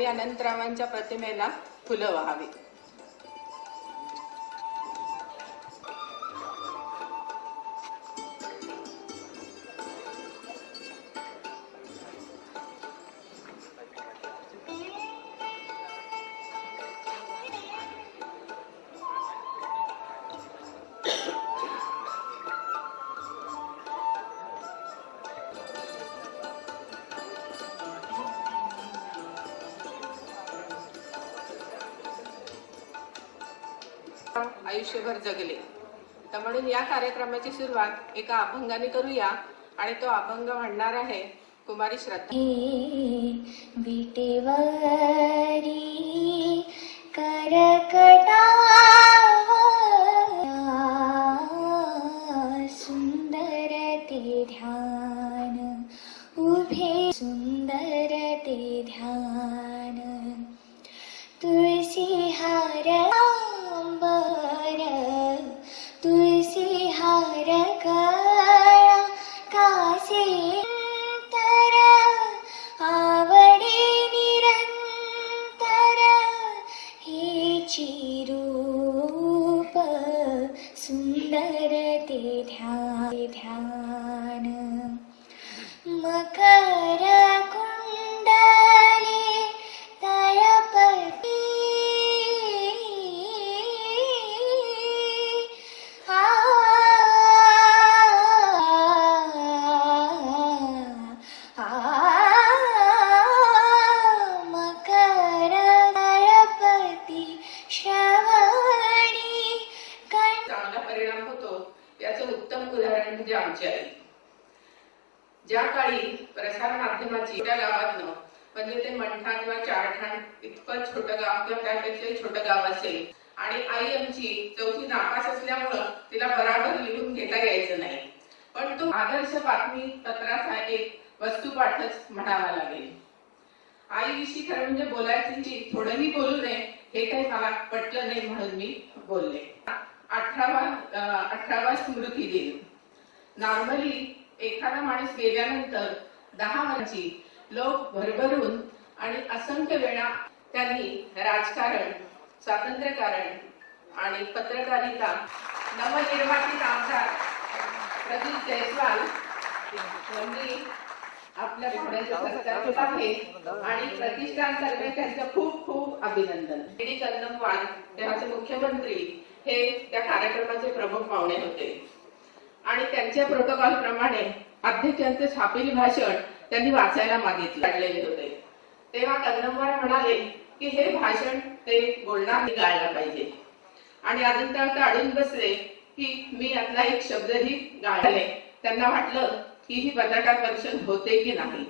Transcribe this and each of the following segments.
त्यांनी अनंतरावांच्या प्रतिमेला फुलं वाहावी. आयुष्यभर जगले. तर म्हणून या कार्यक्रमाची सुरुवात एका अभंगाने करूया आणि तो अभंग म्हणणार आहे कुमारी श्रद्धा. विटेवरी करकटा सुंदर ते ध्यान उभे सुंदर ते ध्यान तुळसी हार तुळसी हार गळा कासे तर आवडे निरंतर हेची रूप सुंदर ते ध्यान मकर कुंडले तळपती म्हणजे आमची आई. ज्या काळी प्रसार माध्यमाची त्या गावातनं म्हणजे ते मंठा किंवा चारठाण इतकं छोटं गाव किंवा त्यापेक्षाही छोटं गाव असेल आणि आई आमची चौथी नापास असल्यामुळं तिला बराबर लिहून घेता यायचं नाही, पण तो आदर्श बातमी पत्राचा एक वस्तुपाठच म्हणावा लागेल. आईविषयी खरं म्हणजे बोलायची थोडंही बोलू नये हे काही मला पटलं नाही म्हणून मी बोलले. 18वा स्मृती दिन. नॉर्मली एखादा माणूस गेल्यानंतर 10 वर्षी लोक भरभरून आणि असंख्य वेळा त्यांनी राजकारण, स्वातंत्र्यकारण आणि पत्रकारिता, नवनिर्वाचित आमदार प्रदीप जयस्वाल यांनी आपल्या पाहुण्याचा सत्कार केला आहे आणि प्रतिष्ठानतर्फे त्यांचं खूप खूप अभिनंदन. डी कदमवार त्यांचे मुख्यमंत्री हे त्या कार्यक्रमाचे प्रमुख पाहुणे होते आणि त्यांच्या प्रोटोकॉल प्रमाणे अध्यक्षांचे छापील भाषण त्यांनी वाचायला मागितलेले होते. तेव्हा कदमवार म्हणाले की हे भाषण ते बोलणार गायला पाहिजे आणि अजून अडून बसले की मी यातला एक शब्दही गायले. त्यांना वाटलं की ही बटाटा दर्शन होते की नाही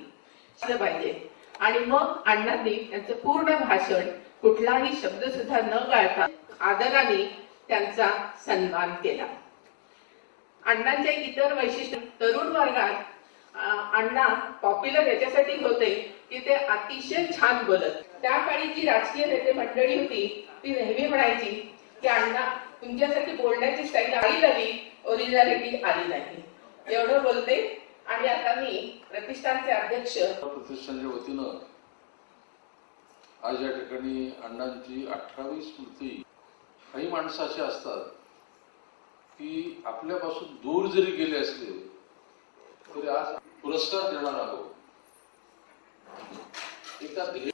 पाहिजे आणि मग अण्णांनी त्यांचं पूर्ण भाषण कुठलाही शब्द सुद्धा न गाळता आदराने त्यांचा सन्मान केला. अण्णांचे इतर वैशिष्ट्य तरुण वर्गात अण्णा पॉप्युलर याच्यासाठी होते की ते अतिशय छान बोलत. त्या काळी जी राजकीय नेते मंडळी होती ती नेहमी म्हणायची की अण्णा तुमच्यासाठी बोलण्याची स्टाईल आली ओरिजिनॅलिटी आली नाही. एवढं बोलते. आणि आता मी प्रतिष्ठानचे अध्यक्ष प्रतिष्ठानच्या वतीनं आज या ठिकाणी अण्णांची 18वी स्मृती. काही माणसं अशी असतात की आपल्यापासून दूर जरी गेले असले तरी आज पुरस्कार देणार आहोत एका ध्येय.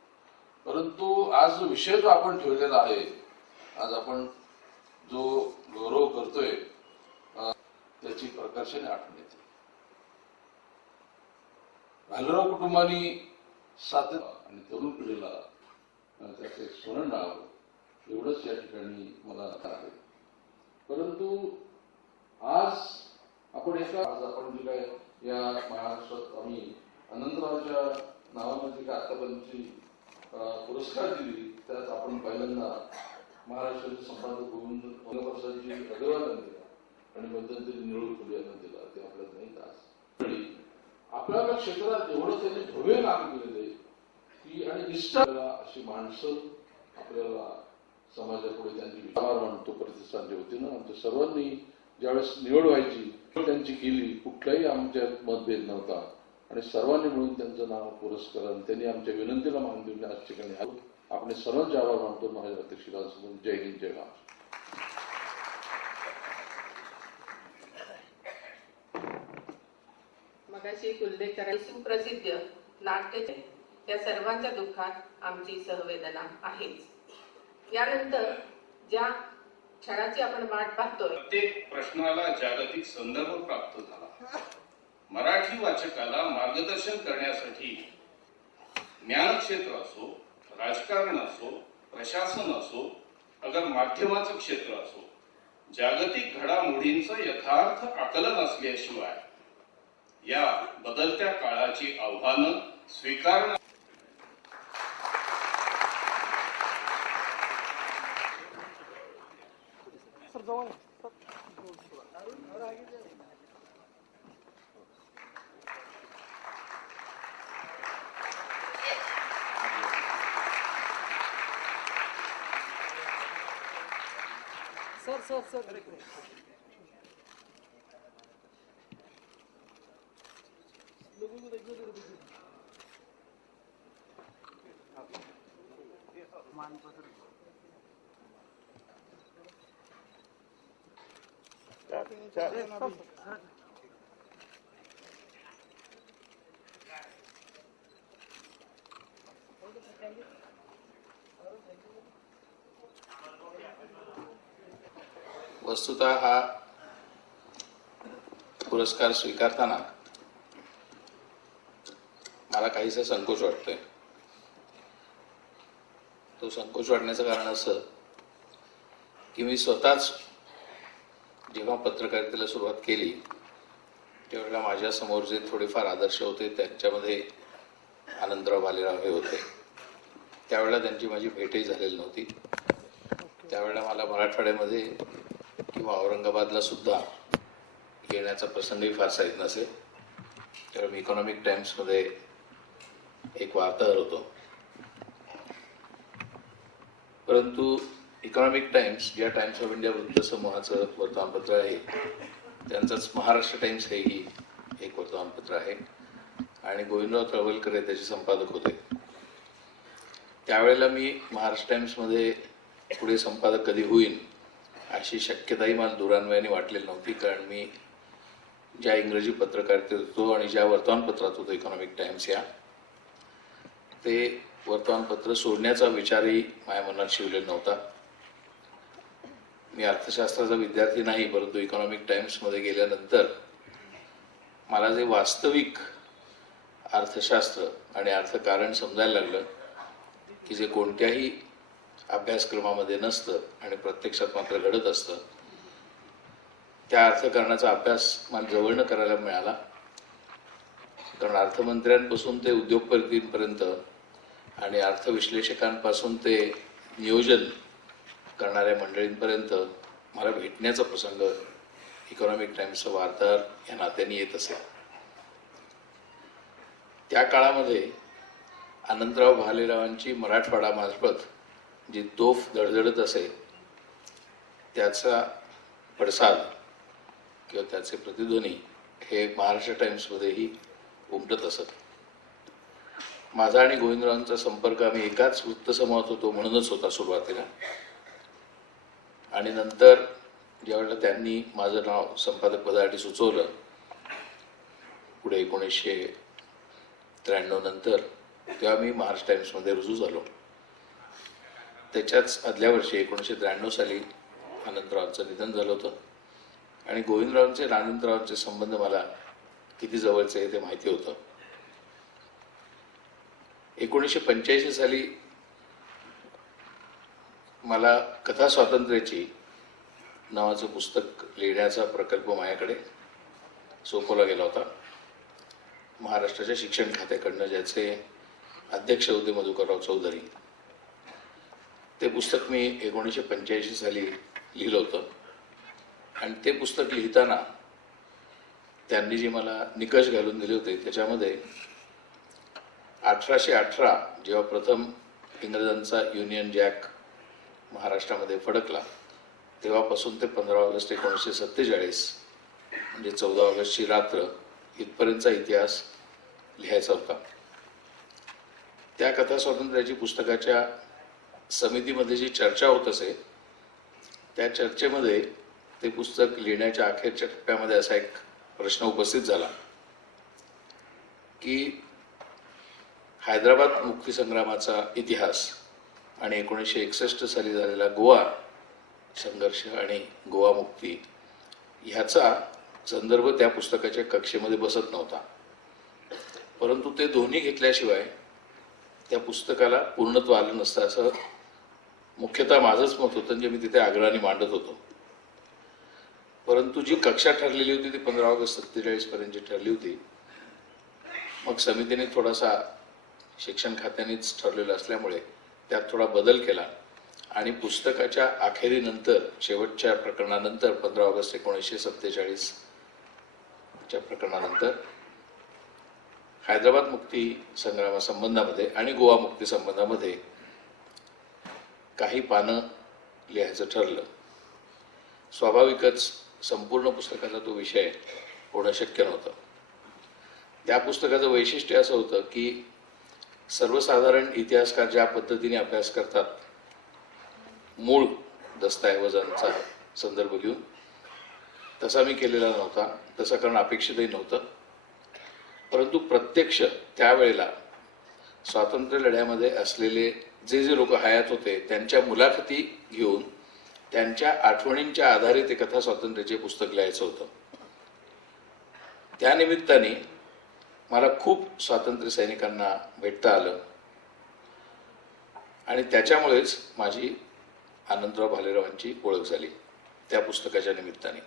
परंतु आज जो विषय जो आपण ठेवलेला आहे, आज आपण जो गौरव करतोय त्याची प्रकर्षाने आठवण येते. भालराव कुटुंबानी सातत्य आणि तरुण पिढीला त्याचं एक स्मरण राहावं एवढंच या ठिकाणी मला आहे. परंतु आज आपण आपण जे काय या महाराष्ट्रात आम्ही अनंतरावच्या नावाने जी काय आतापर्यंतची पुरस्कार दिली त्यात आपण पहिल्यांदा महाराष्ट्राचे संपादक गोविंद प्रसादजी अग्रवाल यांना दिला आणि मध्यंतरी निळू फुले यांना दिला. ते आपल्याला नाही तास आपल्या क्षेत्रात एवढं त्यांनी भव्य काम केलेले की आणि निष्ठा अशी माणसं आपल्याला समाजापुढे त्यांची आभार मानतो. प्रतिष्ठानच्या वतीनं आमच्या सर्वांनी ज्यावेळेस निवड व्हायची त्यांची केली, कुठलाही आमच्यात मतभेद नव्हता. आणि सर्वांनी मिळून त्यांचं नाव पुरस्करण त्यांनी आमच्या विनंतीला मान देऊन आज ठिकाणी आलो. आपण सर्वांचे आभार मानतो. माझ्या अध्यक्षांसमोर जय हिंद जय महाराष्ट्र. मगाशी एक उल्लेख करायला सुप्रसिद्ध नाट्य या सर्वांच्या दुःखात आमची सहवेदना आहेच. यानंतर ज्या क्षणाची आपण वाट पाहतोय, प्रत्येक प्रश्नाला जागतिक संदर्भ प्राप्त झाला. मराठी वाचकाला मार्गदर्शन करण्यासाठी ज्ञानक्षेत्र असो, राजकारण असो, प्रशासन असो, अगर माध्यमाचं क्षेत्र असो, जागतिक घडामोडींचं यथार्थ आकलन असल्याशिवाय या बदलत्या काळाची आव्हानं स्वीकारणं वस्तुतः हा पुरस्कार स्वीकारताना मला काहीसा संकोच वाटतोय. तो संकोच वाटण्याचं कारण असं की मी स्वतःच जेव्हा पत्रकारितेला सुरुवात केली त्यावेळेला माझ्या समोर जे थोडेफार आदर्श होते त्यांच्यामध्ये आनंदराव भालेराव हे होते. त्यावेळेला त्यांची माझी भेटही झालेली नव्हती. त्यावेळेला मला मराठवाड्यामध्ये किंवा औरंगाबादला सुद्धा येण्याचा प्रसंगही फारसा येत नसे. त्यावेळी मी इकॉनॉमिक टाइम्समध्ये एक वार्ताहर होतो. परंतु इकॉनॉमिक टाइम्स ज्या टाइम्स ऑफ इंडिया वृत्तसमूहाचं वर्तमानपत्र आहे त्यांचंच महाराष्ट्र टाइम्स हेही एक वर्तमानपत्र आहे आणि गोविंदराव तळवलकर हे त्याचे संपादक होते. त्यावेळेला मी महाराष्ट्र टाइम्समध्ये पुढे संपादक कधी होईन अशी शक्यताही मला दुरान्वयाने वाटलेली नव्हती. कारण मी ज्या इंग्रजी पत्रकारितेत होतो आणि ज्या वर्तमानपत्रात होतो इकॉनॉमिक टाइम्स या, ते वर्तमानपत्र सोडण्याचा विचारही माझ्या मनात शिवलेला नव्हता. मी अर्थशास्त्राचा विद्यार्थी नाही, परंतु इकॉनॉमिक टाइम्समध्ये गेल्यानंतर मला जे वास्तविक अर्थशास्त्र आणि अर्थकारण समजायला लागलं की जे कोणत्याही अभ्यासक्रमामध्ये नसतं आणि प्रत्यक्षात मात्र घडत असतं, त्या अर्थकारणाचा अभ्यास मला जवळनं करायला मिळाला. कारण अर्थमंत्र्यांपासून ते उद्योगपतींपर्यंत आणि अर्थविश्लेषकांपासून ते नियोजन करणाऱ्या मंडळींपर्यंत मला भेटण्याचा प्रसंग इकॉनॉमिक टाइम्सचा वार्ताहर या नात्याने येत असे. त्या काळामध्ये आनंदराव भालेरावांची मराठवाडामार्फत जी तोफ धडधडत असे त्याचा पडसाद किंवा त्याचे प्रतिध्वनी हे महाराष्ट्र टाइम्समध्येही उमटत असत. माझा आणि गोविंदरावांचा संपर्क आम्ही एकाच वृत्तसमूहात होतो म्हणूनच होता सुरुवातीला. आणि नंतर ज्यावेळेला त्यांनी माझं नाव संपादक पदासाठी सुचवलं पुढे 1993 नंतर, तेव्हा मी महाराष्ट्र टाइम्समध्ये रुजू झालो. त्याच्याच आदल्या वर्षी 1993 साली आनंदरावांचं निधन झालं होतं आणि गोविंदरावांचे आणि आनंदरावांचे संबंध मला किती जवळचे आहे ते माहिती होतं. 1985 साली मला कथा स्वातंत्र्याची नावाचं पुस्तक लिहिण्याचा प्रकल्प माझ्याकडे सोपवला गेला होता महाराष्ट्राच्या शिक्षण खात्याकडनं, ज्याचे अध्यक्ष होते मधुकरराव चौधरी. ते पुस्तक मी 1985 साली लिहिलं होतं आणि ते पुस्तक लिहिताना त्यांनी जे मला निकष घालून दिले होते त्याच्यामध्ये 1818 जेव्हा प्रथम इंग्रजांचा युनियन जॅक महाराष्ट्रामध्ये फडकला तेव्हापासून ते 15 ऑगस्ट 1947 म्हणजे 14 ऑगस्टची रात्र इथपर्यंतचा इतिहास लिहायचा होता. त्या कथा स्वातंत्र्याची पुस्तकाच्या समितीमध्ये जी चर्चा होत असे त्या चर्चेमध्ये ते पुस्तक लिहिण्याच्या अखेरच्या टप्प्यामध्ये असा एक प्रश्न उपस्थित झाला की हैदराबाद मुक्तीसंग्रामाचा इतिहास आणि 1961 साली झालेला गोवा संघर्ष आणि गोवा मुक्ती ह्याचा संदर्भ त्या पुस्तकाच्या कक्षेमध्ये बसत नव्हता. परंतु ते दोन्ही घेतल्याशिवाय त्या पुस्तकाला पूर्णत्व आलं नसतं असं मुख्यतः माझंच मत होतं, जे मी तिथे आग्रहाने मांडत होतो. परंतु जी कक्षा ठरलेली होती ती 15 ऑगस्ट 47 पर्यंतची ठरली होती. मग समितीने थोडासा शिक्षण खात्यानेच ठरलेलं असल्यामुळे त्यात थोडा बदल केला आणि पुस्तकाच्या अखेरीनंतर शेवटच्या प्रकरणानंतर 15 ऑगस्ट 1947 च्या प्रकरणानंतर हैदराबाद मुक्ती संग्रामासंबंधामध्ये आणि गोवा मुक्ती संबंधामध्ये काही पानं लिहायचं ठरलं. स्वाभाविकच संपूर्ण पुस्तकाचा तो विषय होणं शक्य नव्हतं. त्या पुस्तकाचं वैशिष्ट्य असं होतं की सर्वसाधारण इतिहासकार ज्या पद्धतीने अभ्यास करतात मूळ दस्तऐवजांचा संदर्भ घेऊन, तसा मी केलेला नव्हता. तसं करणं अपेक्षितही नव्हतं. परंतु प्रत्यक्ष त्यावेळेला स्वातंत्र्य लढ्यामध्ये असलेले जे लोक हयात होते त्यांच्या मुलाखती घेऊन त्यांच्या आठवणींच्या आधारे ते कथा स्वातंत्र्याचे पुस्तक लिहायचं होतं. त्या निमित्ताने मला खूप स्वातंत्र्य सैनिकांना भेटता आलं आणि त्याच्यामुळेच माझी आनंदराव भालेरावांची ओळख झाली त्या पुस्तकाच्या निमित्ताने.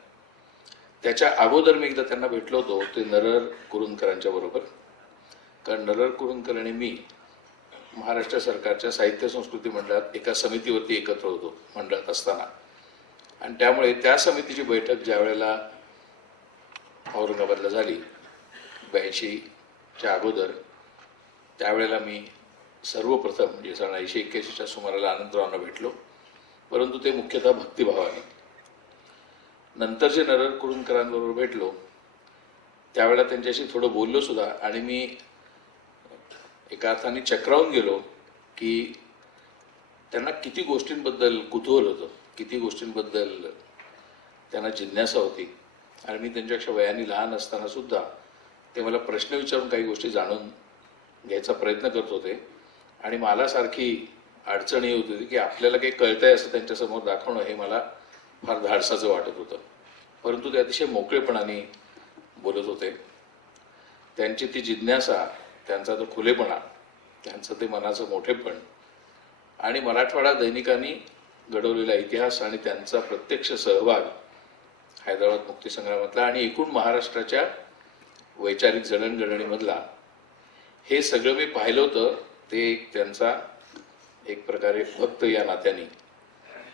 त्याच्या अगोदर मी एकदा त्यांना भेटलो होतो, ते नरहर कुरुंदकरांच्या बरोबर. कारण नरहर कुरुंदकर आणि मी महाराष्ट्र सरकारच्या साहित्य संस्कृती मंडळात एका समितीवरती एकत्र होतो मंडळात असताना. आणि त्यामुळे त्या समितीची बैठक ज्या वेळेला औरंगाबादला झाली 82च्या अगोदर, त्यावेळेला मी सर्वप्रथम म्हणजे 80-81च्या सुमाराला आनंदरावांना भेटलो. परंतु ते मुख्यतः भक्तिभावाने. नंतर जे नरहर कुरुंदकरांबरोबर भेटलो त्यावेळेला त्यांच्याशी थोडं बोललो सुद्धा आणि मी एका अर्थाने चक्रावून गेलो की त्यांना किती गोष्टींबद्दल कुतूहल होतं, किती गोष्टींबद्दल त्यांना जिज्ञासा होती. आणि मी त्यांच्यापेक्षा वयाने लहान असताना सुद्धा ते मला प्रश्न विचारून काही गोष्टी जाणून घ्यायचा प्रयत्न करत होते. आणि मला सारखी अडचण ही होती की आपल्याला काही कळतंय असं त्यांच्यासमोर दाखवणं हे मला फार धाडसाचं वाटत होतं. परंतु ते अतिशय मोकळेपणाने बोलत होते. त्यांची ती जिज्ञासा, त्यांचा तो खुलेपणा, त्यांचं ते मनाचं मोठेपण आणि मराठवाडा दैनिकांनी घडवलेला इतिहास आणि त्यांचा प्रत्यक्ष सहभाग हैदराबाद मुक्तीसंग्रामातला आणि एकूण महाराष्ट्राच्या वैचारिक जडणघडणीमधला, हे सगळं मी पाहिलं होतं. ते त्यांचा एक प्रकारे भक्त या नात्याने.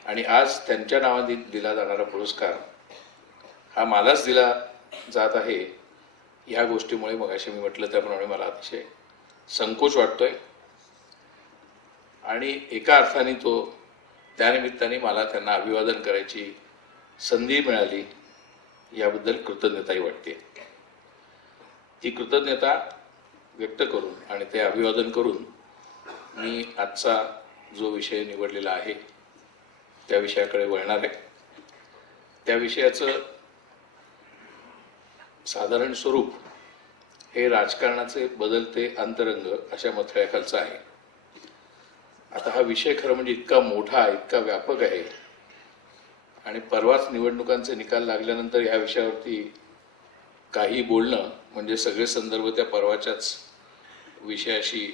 आणि आज त्यांच्या नावाने दिला जाणारा पुरस्कार हा मलाच दिला जात आहे या गोष्टीमुळे मगाशी मी म्हटलं त्याप्रमाणे मला अतिशय संकोच वाटतोय. आणि एका अर्थाने तो त्यानिमित्ताने मला त्यांना अभिवादन करायची संधी मिळाली याबद्दल कृतज्ञताही वाटते. ती कृतज्ञता व्यक्त करून आणि ते अभिवादन करून मी आजचा जो विषय निवडलेला आहे त्या विषयाकडे वळणार आहे. त्या विषयाचं साधारण स्वरूप हे राजकारणाचे बदलते अंतरंग अशा मथळ्याखालचं आहे. आता हा विषय खरं म्हणजे इतका मोठा, इतका व्यापक आहे आणि परवाच निवडणुकांचे निकाल लागल्यानंतर ह्या विषयावरती काही बोलणं म्हणजे सगळे संदर्भ त्या परवाच्याच विषयाशी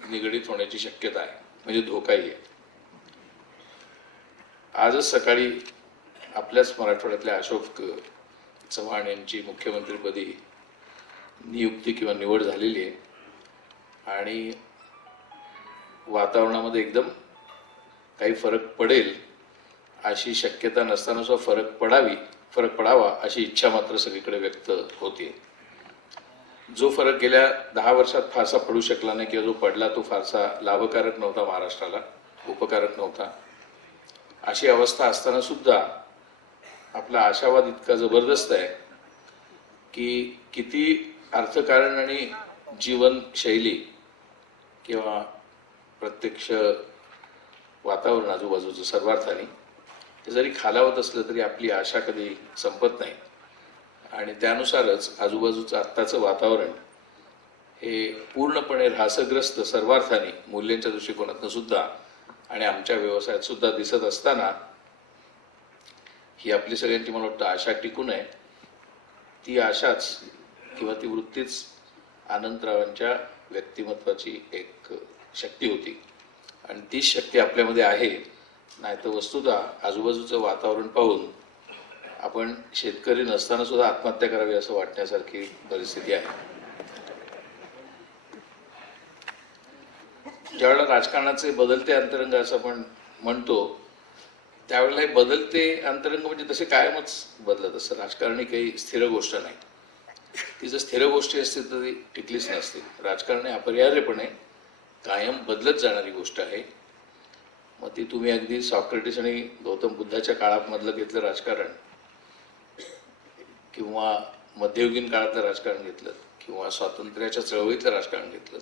निगडीत होण्याची शक्यता आहे, म्हणजे धोकाही आहे. आजच सकाळी आपल्याच मराठवाड्यातल्या अशोक चव्हाण यांची मुख्यमंत्रीपदी नियुक्ती किंवा निवड झालेली आहे आणि वातावरणामध्ये काही फरक पडेल अशी शक्यता नसताना सुद्धा फरक पडावा अशी इच्छा मात्र सगळीकडे व्यक्त होते. जो फरक गेल्या 10 वर्षात फारसा पडू शकला नाही किंवा जो पडला तो फारसा लाभकारक नव्हता, महाराष्ट्राला उपकारक नव्हता, अशी अवस्था असताना सुद्धा आपला आशावाद इतका जबरदस्त आहे की किती अर्थकारण आणि जीवनशैली किंवा प्रत्यक्ष वातावरण आजूबाजूचं सर्वार्थाने हे जरी खालावत असलं तरी आपली आशा कधी संपत नाही आणि त्यानुसारच आजूबाजूचं आत्ताचं वातावरण हे पूर्णपणे ऱ्हासग्रस्त सर्वार्थाने मूल्यांच्या दृष्टिकोनातून सुद्धा आणि आमच्या व्यवसायात सुद्धा दिसत असताना ही आपली सगळ्यांची मला वाटतं आशा टिकून आहे. ती आशाच किंवा ती वृत्तीच आनंदरावांच्या व्यक्तिमत्वाची एक शक्ती होती आणि तीच शक्ती आपल्यामध्ये आहे. नाही तर वस्तुतः आजूबाजूचं वातावरण पाहून आपण शेतकरी नसताना सुद्धा आत्महत्या करावी असं वाटण्यासारखी परिस्थिती आहे. ज्यावेळेला राजकारणाचे बदलते अंतरंग असं आपण म्हणतो त्यावेळेला हे बदलते अंतरंग म्हणजे तसे कायमच बदलत असतं. राजकारण ही काही स्थिर गोष्ट नाही. ती जर स्थिर गोष्टी असतील तर ती टिकलीच नसते. राजकारण हे अपरिहार्यपणे कायम बदलत जाणारी गोष्ट आहे. मग ती तुम्ही अगदी सॉक्रेटिस आणि गौतम बुद्धाच्या काळामधलं घेतलं राजकारण किंवा मध्ययुगीन काळातलं राजकारण घेतलं किंवा स्वातंत्र्याच्या चळवळीतलं राजकारण घेतलं,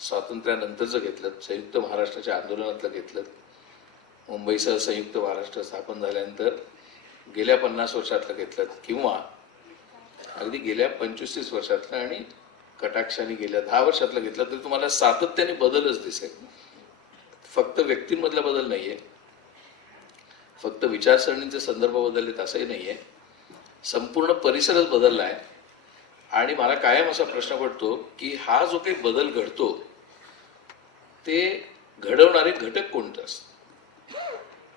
स्वातंत्र्यानंतरचं घेतलं, संयुक्त महाराष्ट्राच्या आंदोलनातलं घेतलं, मुंबईसह संयुक्त महाराष्ट्र स्थापन झाल्यानंतर गेल्या 50 वर्षातलं घेतलं किंवा अगदी गेल्या 25-30 वर्षातलं आणि कटाक्षाने गेल्या 10 वर्षातलं घेतलं तरी तुम्हाला सातत्याने बदलच दिसेल. फक्त व्यक्तींमधला बदल नाहीये, फक्त विचारसरणीचे संदर्भ बदललेत असंही नाहीये, संपूर्ण परिसरच बदलला आहे. आणि मला कायम असा प्रश्न पडतो की हा जो काही बदल घडतो ते घडवणारे घटक कोणते असतात?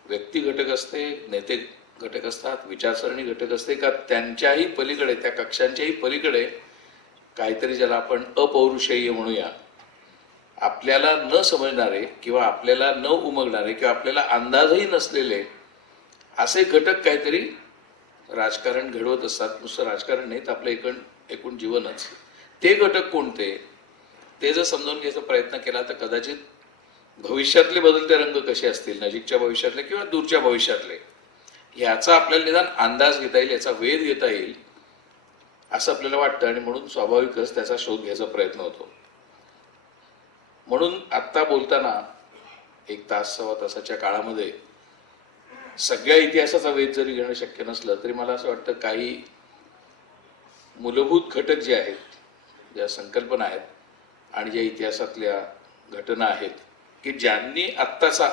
व्यक्ती घटक असते, नेते घटक असतात, विचारसरणी घटक असते का त्यांच्याही पलीकडे, त्या कक्षांच्याही पलीकडे काहीतरी ज्याला आपण अपौरुषेय म्हणूया, आपल्याला न समजणारे किंवा आपल्याला न उमगणारे किंवा आपल्याला अंदाजही नसलेले असे घटक काहीतरी राजकारण घडवत असतात. नुसतं राजकारण नाही तर आपलं एकूण जीवनच. ते घटक कोणते ते जर समजावून घ्यायचा प्रयत्न केला तर कदाचित भविष्यातले बदलते रंग कसे असतील, नजीकच्या भविष्यातले किंवा दूरच्या भविष्यातले, ह्याचा आपल्याला निदान अंदाज घेता येईल, याचा वेध घेता येईल असं आपल्याला वाटतं. आणि म्हणून स्वाभाविकच त्याचा शोध घ्यायचा प्रयत्न होतो. म्हणून आत्ता बोलताना 1 तास सव्वा तासाच्या काळामध्ये सगळ्या इतिहासाचा वेध जरी घेणं शक्य नसलं तरी मला असं वाटतं काही मूलभूत घटक जे आहेत, ज्या संकल्पना आहेत आणि ज्या इतिहासातल्या घटना आहेत की ज्यांनी आत्ताचा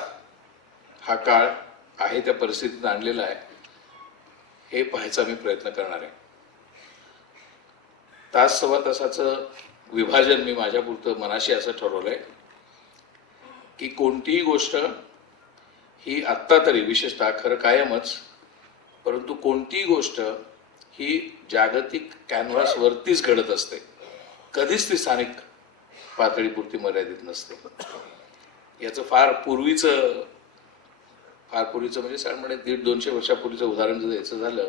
हा काळ आहे त्या परिस्थितीत आणलेला आहे, हे पाहायचा मी प्रयत्न करणार आहे. तास सव्वा तासाचं विभाजन मी माझ्यापुरतं मनाशी असं ठरवलंय की कोणतीही गोष्ट ही आत्ता तरी विशेषतः खरं कायमच, परंतु कोणतीही गोष्ट ही जागतिक कॅनव्हासवरतीच घडत असते, कधीच ती स्थानिक पातळीपुरती मर्यादित नसते. याचं फार पूर्वीचं म्हणजे साधारणपणे 150-200 वर्षापूर्वीचं उदाहरण जर द्यायचं झालं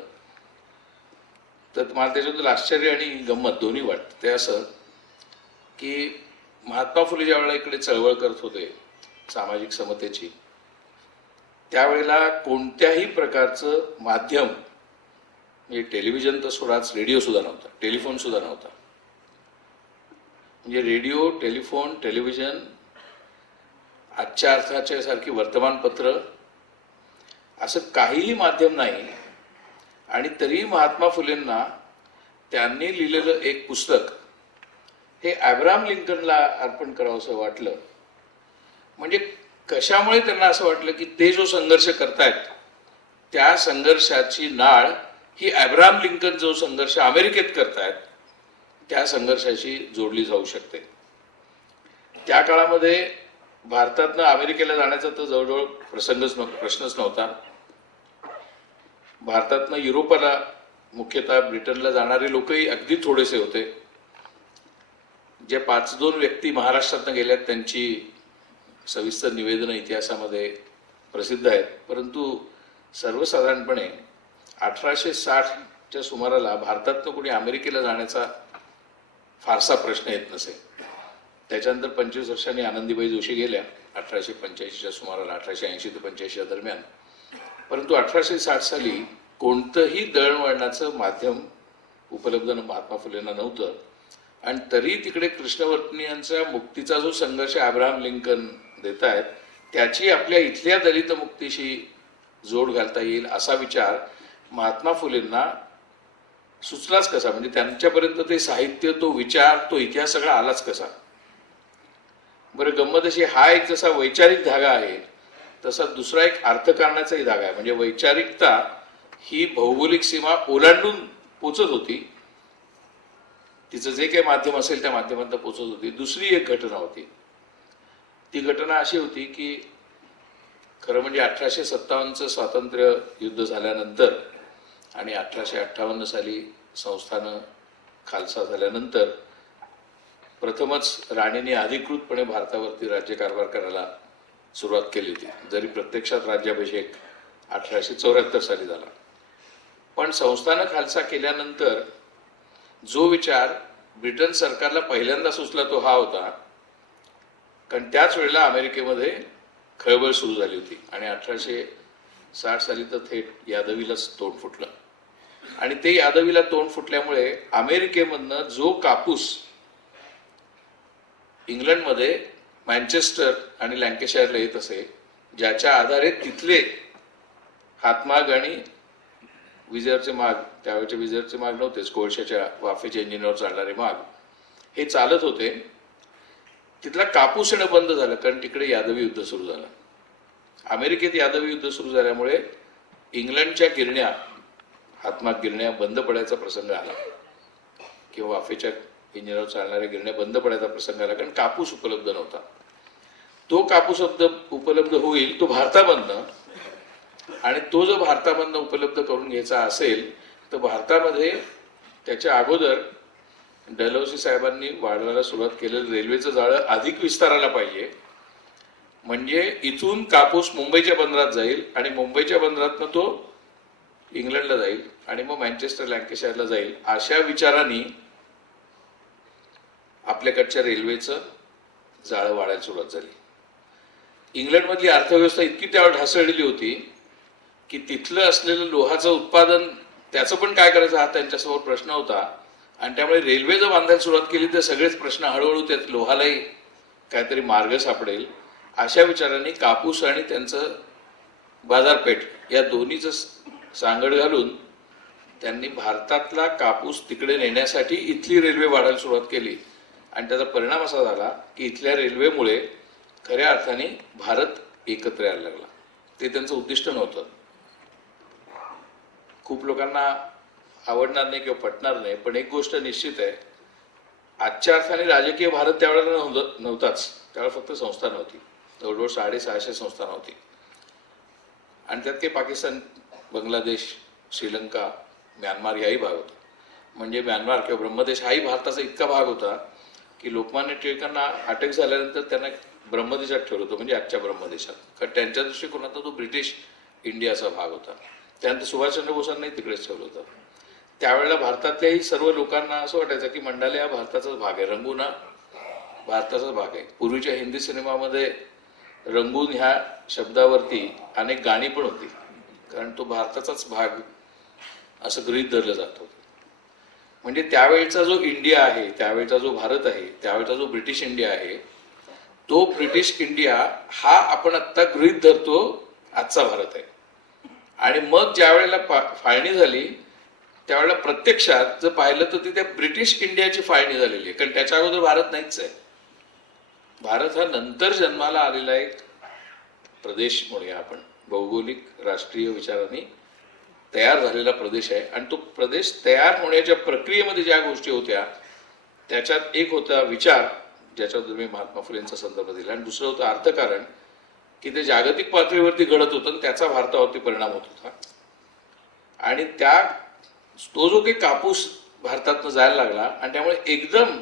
तर मला त्याच्याबद्दल आश्चर्य आणि गंमत दोन्ही वाटतं. ते असं की महात्मा फुले ज्या वेळेला इकडे चळवळ करत होते सामाजिक समतेची, त्यावेळेला कोणत्याही प्रकारचं माध्यम म्हणजे टेलिव्हिजन तर सोडाच, रेडिओ सुद्धा नव्हता, टेलिफोन सुद्धा नव्हता. म्हणजे रेडिओ, टेलिफोन, टेलिव्हिजन, आजच्या अर्थाच्या सारखी वर्तमानपत्र असं काहीही माध्यम नाही. आणि तरी महात्मा फुलेंना त्यांनी लिहिलेलं एक पुस्तक हे अब्राहम लिंकनला अर्पण करावं असं वाटलं. म्हणजे कशामुळे त्यांना असं वाटलं की ते जो संघर्ष करतायत त्या संघर्षाची नाळ ही अब्राहम लिंकन जो संघर्ष अमेरिकेत करतायत त्या संघर्षाशी जोडली जाऊ शकते. त्या काळामध्ये भारतातनं अमेरिकेला जाण्याचा तर जवळजवळ प्रश्नच नव्हता. भारतातनं युरोपाला, मुख्यतः ब्रिटनला जाणारे लोकही अगदी थोडेसे होते. जे 5-2 व्यक्ती महाराष्ट्रातनं गेल्यात त्यांची सविस्तर निवेदनं इतिहासामध्ये प्रसिद्ध आहेत. परंतु सर्वसाधारणपणे 1860च्या सुमाराला भारतातनं कोणी अमेरिकेला जाण्याचा फारसा प्रश्न येत नसे. त्याच्यानंतर 25 वर्षांनी आनंदीबाई जोशी गेल्या 1885च्या सुमाराला, 1880 ते 85 दरम्यान. परंतु 1860 साली कोणतंही दळणवळणाचं माध्यम उपलब्ध महात्मा फुलेंना नव्हतं. आणि तरी तिकडे कृष्णवर्तनीयांचा मुक्तीचा जो संघर्ष अब्राहम लिंकन देत आहेत त्याची आपल्या इथल्या दलित मुक्तीशी जोड घालता येईल असा विचार महात्मा फुलेंना सुचलाच कसा, म्हणजे त्यांच्यापर्यंत ते साहित्य, तो विचार, तो इतिहास सगळा आलाच कसा? बरं, गंमत अशी, हा एक जसा वैचारिक धागा आहे तसा दुसरा एक अर्थकारणाचाही धागा आहे. म्हणजे वैचारिकता ही भौगोलिक सीमा ओलांडून पोचत होती, तिचं जे काही माध्यम असेल त्या माध्यमातून पोचत होती. दुसरी एक घटना होती, ती घटना अशी होती की खरं म्हणजे 1857चं स्वातंत्र्य युद्ध झाल्यानंतर आणि 1858 साली संस्थानं खालसा झाल्यानंतर प्रथमच राणीने अधिकृतपणे भारतावरती राज्यकारभार करायला सुरुवात केली होती, जरी प्रत्यक्षात राज्याभिषेक 1874 साली झाला. पण संस्थानं खालसा केल्यानंतर जो विचार ब्रिटन सरकारला पहिल्यांदा सुचला तो हा होता, कारण त्याच वेळेला अमेरिकेमध्ये खळबळ सुरू झाली होती आणि 1860 साली तर थेट यादवीलाच तोंड फुटलं. आणि ते यादवीला तोंड फुटल्यामुळे अमेरिकेमधनं जो कापूस इंग्लंडमध्ये मँचेस्टर आणि लँकेशायरला येत असे, ज्याच्या आधारे तिथले हातमाग आणि विजेवरचे माग, त्यावेळेचे विजेवरचे माग नव्हतेच, कोळशाच्या वाफेच्या इंजिनवर चालणारे माग हे चालत होते, तिथला कापूस येणं बंद झालं कारण तिकडे यादवी युद्ध सुरू झालं. अमेरिकेत यादवी युद्ध सुरू झाल्यामुळे इंग्लंडच्या गिरण्या, हातमाग गिरण्या बंद पडायचा प्रसंग आला किंवा वाफेच्या इंजिनवर चालणाऱ्या गिरण्या बंद पडायचा प्रसंग आला, कारण कापूस उपलब्ध नव्हता. तो कापूस उपलब्ध होईल तो भारतामधनं, आणि तो जो भारतामधनं उपलब्ध करून घ्यायचा असेल तर भारतामध्ये त्याच्या अगोदर डलहौसी साहेबांनी वाढवायला सुरुवात केलेलं रेल्वेचं जाळं अधिक विस्ताराला पाहिजे, म्हणजे इथून कापूस मुंबईच्या बंदरात जाईल आणि मुंबईच्या बंदरातनं तो इंग्लंडला जाईल आणि मग मँचेस्टर लँकेशायरला जाईल. अशा विचारांनी आपल्याकडच्या रेल्वेचं जाळं वाढायला सुरुवात झाली. इंग्लंडमधली अर्थव्यवस्था इतकी त्यावर ढासळलेली होती की तिथलं असलेलं लोहाचं उत्पादन, त्याचं पण काय करायचं हा त्यांच्यासमोर प्रश्न होता. आणि त्यामुळे रेल्वे जर बांधायला सुरुवात केली तर सगळेच प्रश्न हळूहळू त्यात लोहालाही काहीतरी मार्ग सापडेल. अशा विचारांनी कापूस आणि त्यांचं बाजारपेठ या दोन्हीचं सांगड घालून त्यांनी भारतातला कापूस तिकडे नेण्यासाठी इथली रेल्वे वाढायला सुरुवात केली. आणि त्याचा परिणाम असा झाला की इथल्या रेल्वेमुळे खऱ्या अर्थाने भारत एकत्र यायला लागला. ते त्यांचं उद्दिष्ट नव्हतं. खूप लोकांना आवडणार नाही किंवा पटणार नाही, पण एक गोष्ट निश्चित आहे, आजच्या अर्थाने राजकीय भारत त्यावेळेला नव्हताच. त्यावेळेला फक्त संस्थान होती, जवळजवळ 650 संस्थान होती. आणि त्यात काही पाकिस्तान, बांगलादेश, श्रीलंका, म्यानमार याही भाग होता. म्हणजे म्यानमार किंवा ब्रह्मदेश हाही भारताचा इतका भाग होता की लोकमान्य टिळकांना अटक झाल्यानंतर त्यांना ब्रह्मदेशात ठेवलं होतं, म्हणजे आजच्या ब्रह्मदेशात, कारण त्यांच्या दृष्टिकोनातून तो ब्रिटिश इंडियाचा भाग होता. त्यानंतर सुभाषचंद्र बोसांनाही तिकडेच ठेवलं होतं. त्यावेळेला भारतातल्याही सर्व लोकांना असं वाटायचं की मंडाले हा भारताचाच भाग आहे, रंगून हा भारताचाच भाग आहे. पूर्वीच्या हिंदी सिनेमामध्ये रंगून ह्या शब्दावरती अनेक गाणी पण होती, कारण तो भारताचाच भाग असं गृहीत धरलं जात होतं. म्हणजे त्यावेळचा जो इंडिया आहे, त्यावेळचा जो भारत आहे, त्यावेळचा जो ब्रिटिश इंडिया आहे, तो ब्रिटिश इंडिया हा आपण आत्ता गृहीत धरतो आजचा भारत आहे. आणि मग ज्या वेळेला फाळणी झाली त्यावेळेला प्रत्यक्षात जर पाहिलं तर ती त्या ब्रिटिश इंडियाची फाळणी झालेली आहे, कारण त्याच्या अगोदर भारत नाहीच आहे. भारत हा नंतर जन्माला आलेला एक प्रदेश म्हणूया आपण, भौगोलिक राष्ट्रीय विचारांनी तयार झालेला प्रदेश आहे. आणि तो प्रदेश तयार होण्याच्या प्रक्रियेमध्ये ज्या गोष्टी होत्या त्याच्यात एक होता विचार, ज्याच्यावर मी महात्मा फुलेंचा संदर्भ दिला, आणि दुसरं होतं अर्थकारण, की ते जागतिक पातळीवरती घडत होतं आणि त्याचा भारतावरती परिणाम होत होता. आणि तो जो काही कापूस भारतातनं जायला लागला आणि त्यामुळे एकदम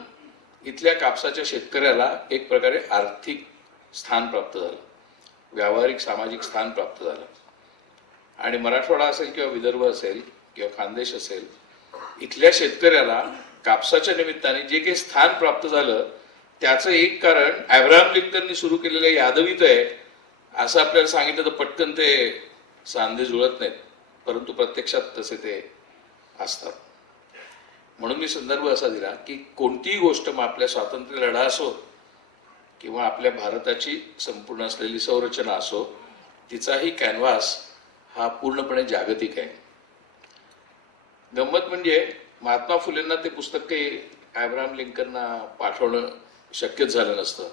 इथल्या कापसाच्या शेतकऱ्याला एक प्रकारे आर्थिक स्थान प्राप्त झालं, व्यावहारिक सामाजिक स्थान प्राप्त झालं. आणि मराठवाडा असेल किंवा विदर्भ असेल किंवा खानदेश असेल, इथल्या शेतकऱ्याला कापसाच्या निमित्ताने जे काही स्थान प्राप्त झालं त्याचं एक कारण अब्राहम लिंकननी सुरू केलेलं यादवीत आहे असं आपल्याला सांगितलं तर पटकन ते सांधे जुळत नाहीत, परंतु प्रत्यक्षात तसे ते असतात. म्हणून मी संदर्भ असा दिला की कोणतीही गोष्ट, मग आपल्या स्वातंत्र्य लढा असो किंवा आपल्या भारताची संपूर्ण असलेली संरचना असो, तिचाही कॅनव्हास हा पूर्णपणे जागतिक आहे. गंमत म्हणजे महात्मा फुलेंना ते पुस्तक काही अब्राहम लिंकनना पाठवणं शक्यच झालं नसतं,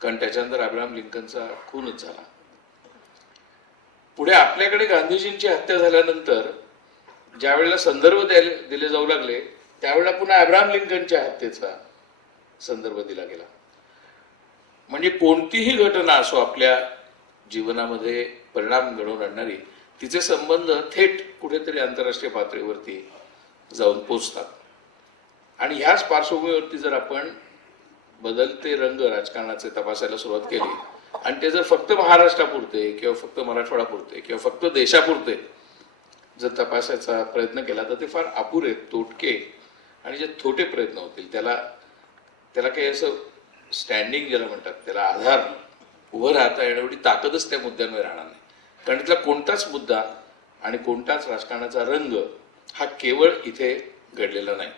कारण त्याच्यानंतर अब्राहम लिंकनचा खूनच झाला. पुढे आपल्याकडे गांधीजींची हत्या झाल्यानंतर ज्या वेळेला संदर्भ दिले जाऊ लागले, त्यावेळेला पुन्हा अब्राहम लिंकनच्या हत्येचा संदर्भ दिला गेला. म्हणजे कोणतीही घटना असो आपल्या जीवनामध्ये परिणाम घडवून आणणारी, तिचे संबंध थेट कुठेतरी आंतरराष्ट्रीय पातळीवरती जाऊन पोचतात. आणि ह्याच पार्श्वभूमीवरती जर आपण बदलते रंग राजकारणाचे तपासायला सुरुवात केली आणि ते जर फक्त महाराष्ट्रापुरते किंवा फक्त मराठवाडापुरते किंवा फक्त देशापुरते जर तपासायचा प्रयत्न केला तर ते फार अपुरे, तोटके आणि जे छोटे प्रयत्न होतील, त्याला काही असं स्टँडिंग ज्याला म्हणतात, त्याला आधार उभं राहता येणं एवढी ताकदच त्या मुद्द्यांवर राहणार नाही. कारण इथला कोणताच मुद्दा आणि कोणताच राजकारणाचा रंग हा केवळ इथे घडलेला नाही.